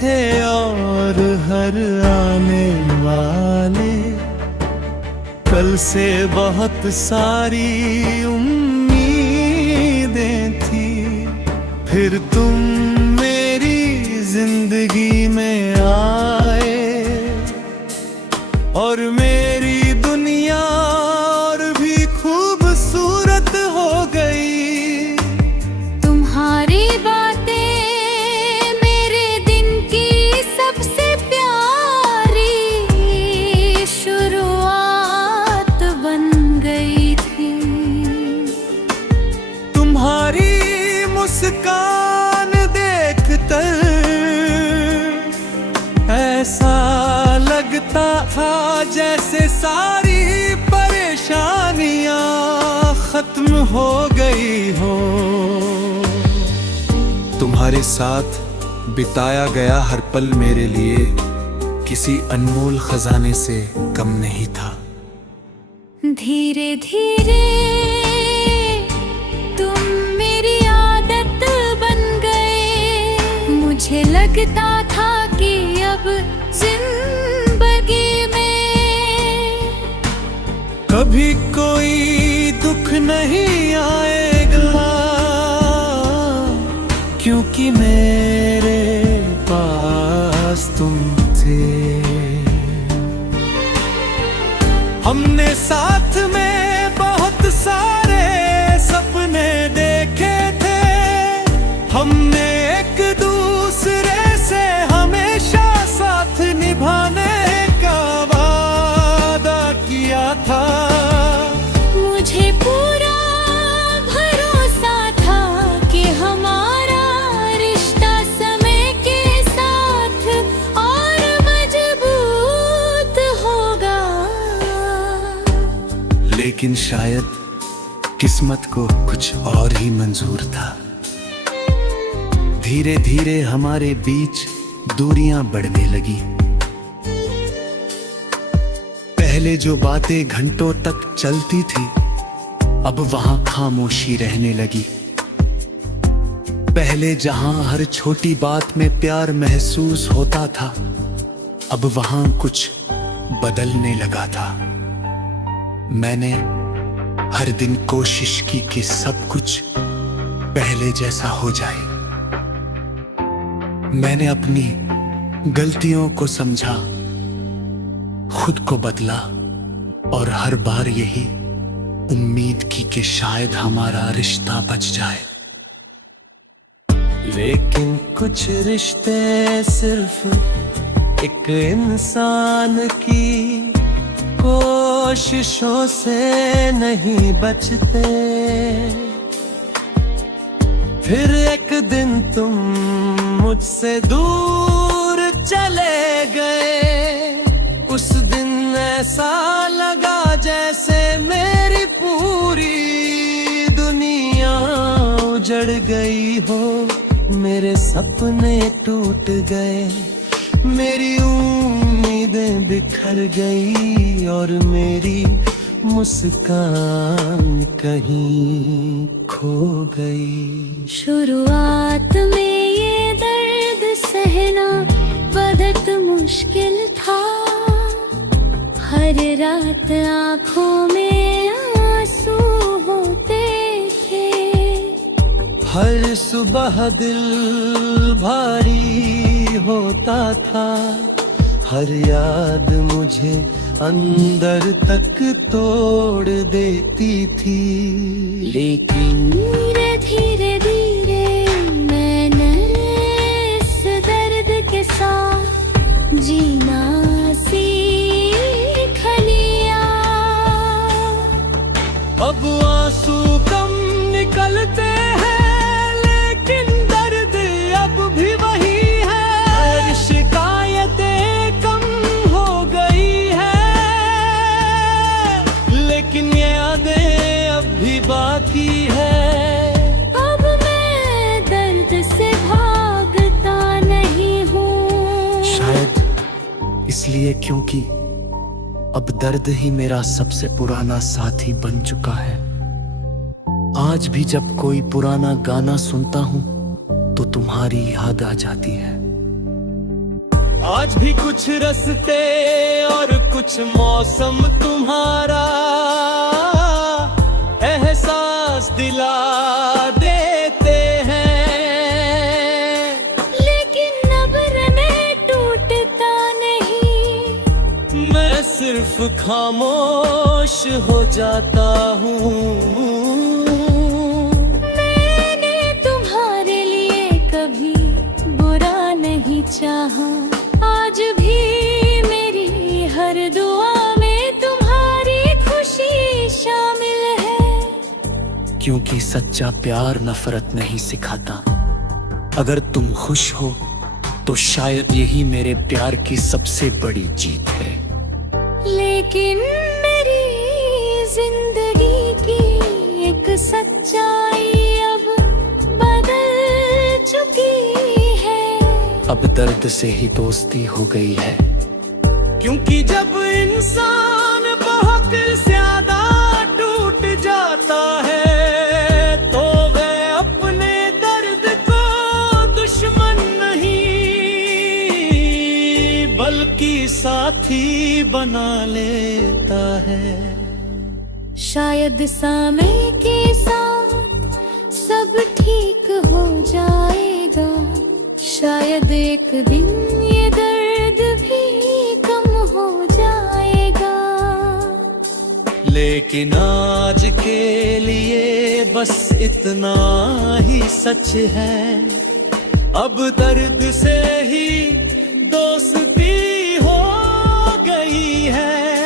थे और हर आने वाले। कल से बहुत सारी उम्मीदें थी, फिर तुम मेरी जिंदगी में आए और मेरी दुनिया और भी खूबसूरत हो गई। तुम्हारी बातें मेरे दिन की सबसे प्यारी शुरुआत बन गई थी। तुम्हारी मुस्कान देखकर ऐसा लगता था जैसे सारी परेशानियां खत्म हो गई हो। तुम्हारे साथ बिताया गया हर पल मेरे लिए किसी अनमोल खजाने से कम नहीं था। धीरे धीरे तुम मेरी आदत बन गए। मुझे लगता था कि अब जिंदगी में कभी कोई दुख नहीं आएगा, क्योंकि मेरे पास तुम थे। हमने साथ में बहुत सारे सपने देखे थे। हमने एक दूसरे से हमेशा साथ निभाने का वादा किया था। मुझे पूरा भरोसा था कि हमारा रिश्ता समय के साथ और मजबूत होगा। लेकिन शायद किस्मत को कुछ और ही मंजूर था। धीरे धीरे हमारे बीच दूरियां बढ़ने लगी। पहले जो बातें घंटों तक चलती थी, अब वहां खामोशी रहने लगी। पहले जहां हर छोटी बात में प्यार महसूस होता था, अब वहां कुछ बदलने लगा था। मैंने हर दिन कोशिश की कि सब कुछ पहले जैसा हो जाए। मैंने अपनी गलतियों को समझा, खुद को बदला और हर बार यही उम्मीद की कि शायद हमारा रिश्ता बच जाए। लेकिन कुछ रिश्ते सिर्फ एक इंसान की कोशिशों से नहीं बचते। फिर एक दिन तुम मुझसे दूर चले गए। उस दिन ऐसा लगा जैसे मेरी पूरी दुनिया उजड़ गई हो। मेरे सपने टूट गए, मेरी उम्मीदें बिखर गई और मेरी मुस्कान कहीं खो गई। शुरुआत में ये दर्द सहना बहुत मुश्किल था। हर रात आँखों में आंसू होते थे। हर सुबह दिल भारी होता था। हर याद मुझे अंदर तक तोड़ देती थी। लेकिन धीरे धीरे धीरे मैंने इस दर्द के साथ जीना सीख लिया। अब आंसू कम निकलते हैं, लेकिन दर्द अब भी वही है। हर शिकायतें कम हो गई है, लेकिन ये यादें अब भी बाकी है। अब मैं दर्द से भागता नहीं हूँ, शायद इसलिए क्योंकि अब दर्द ही मेरा सबसे पुराना साथी बन चुका है। आज भी जब कोई पुराना गाना सुनता हूँ तो तुम्हारी याद आ जाती है। आज भी कुछ रास्ते और कुछ मौसम तुम्हारा एहसास दिला देते हैं। लेकिन अब मैं टूटता नहीं, मैं सिर्फ खामोश हो जाता हूँ। मैंने तुम्हारे लिए कभी बुरा नहीं चाहा, आज भी मेरी हर दुआ में तुम्हारी खुशी शामिल है। क्योंकि सच्चा प्यार नफरत नहीं सिखाता। अगर तुम खुश हो तो शायद यही मेरे प्यार की सबसे बड़ी जीत है। लेकिन मेरी जिंदगी की एक सच्चाई अब बदल चुकी है। अब दर्द से ही दोस्ती हो गई है। क्योंकि जब इंसान बहुत ज्यादा टूट जाता है तो वह अपने दर्द को दुश्मन नहीं बल्कि साथी बना लेता है। शायद समय के साथ सब ठीक हो जाएगा, शायद एक दिन ये दर्द भी कम हो जाएगा। लेकिन आज के लिए बस इतना ही सच है, अब दर्द से ही दोस्ती हो गई है।